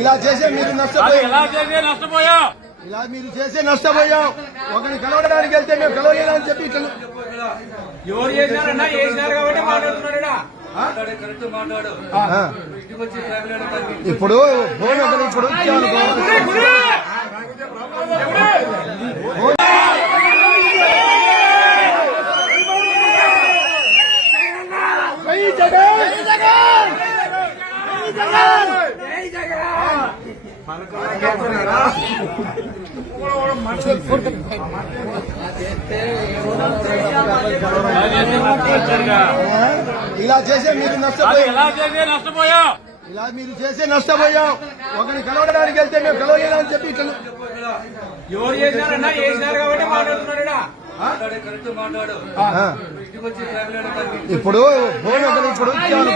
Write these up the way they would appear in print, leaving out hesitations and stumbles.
ఇలా చేసే మీరు నష్టపోయా ఇలా మీరు చేసే నష్టపోయాం. ఒకరిని కలవడానికి వెళ్తే మేము కలవలేదని చెప్పి ఇట్లా ఎవరు చేసినారన్నా చేసినారు కాబట్టి మాట్లాడుతున్నాడు. ఇప్పుడు ఫోన్ ఒకరు ఇప్పుడు ఇచ్చాను. ఇలా చేసే మీరు నష్టపోయా ఇలా మీరు చేసే నష్టపోయాం. ఒకరిని కలవడానికి వెళ్తే మేము కలవలేదని చెప్పి ఇట్లా ఎవరు చేసినారన్నా చేసినారు కాబట్టి మాట్లాడుతున్నాడు. ఇప్పుడు ఫోన్ ఒకరు ఇప్పుడు ఇచ్చాను.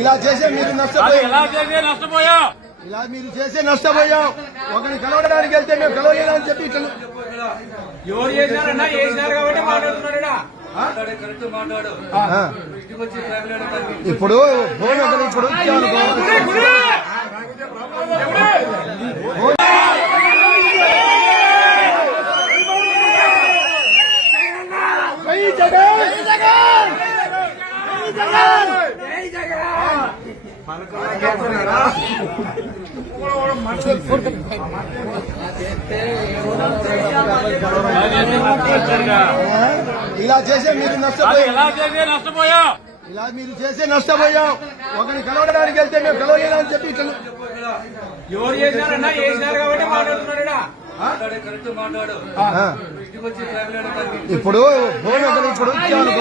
ఇలా చేసే మీరు నష్టపోయా ఇలా మీరు చేసే నష్టపోయాం. ఒకరిని కలవడానికి వెళ్తే మేము కలవలేదని చెప్పి ఇట్లా ఎవరు చేసినారన్నా చేసినారు కాబట్టి మాట్లాడుతున్నాడు. ఇప్పుడు ఫోన్ ఒకరు ఇప్పుడు ఇచ్చాను. ఇలా చేసే మీరు నష్టపోయా ఇలా మీరు చేసే నష్టపోయాం. ఒకరిని కలవడానికి వెళ్తే మేము కలవలేదని చెప్పి ఇట్లా ఎవరు చేసినారన్నా చేసినారు కాబట్టి మాట్లాడుతున్నాడు. ఇప్పుడు ఫోన్ ఒకరు ఇప్పుడు ఇచ్చాను.